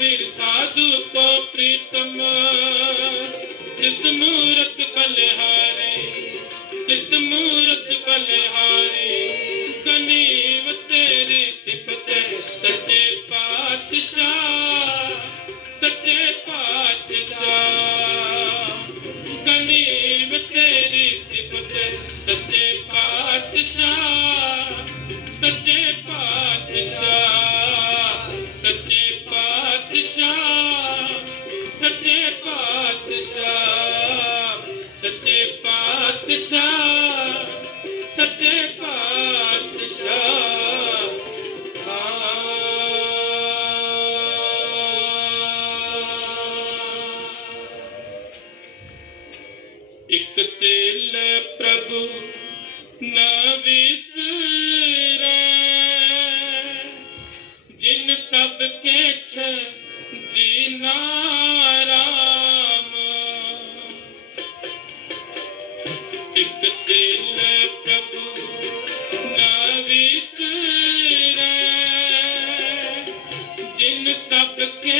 ਮਿਲ ਸਾਧੂ ਕੋ ਪ੍ਰੀਤਮ ਇਸ ਮੂਰਤ ਕਲਹਾਰੇ ਕਿਸ ਮੂਰਤ ਇੱਕ ਤੇਲ ਪ੍ਰਭੂ ਨਾ ਵਿਸਰੈ। ਜਿਨ ਸਭ ਕੇ ਛ ਦਿਨਾਰਾਮ ਇਕ ਤੇਲ ਪ੍ਰਭੂ ਨਾ ਵਿਸਰੈ। ਜਿਨ ਸਭ ਕੇ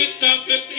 me something.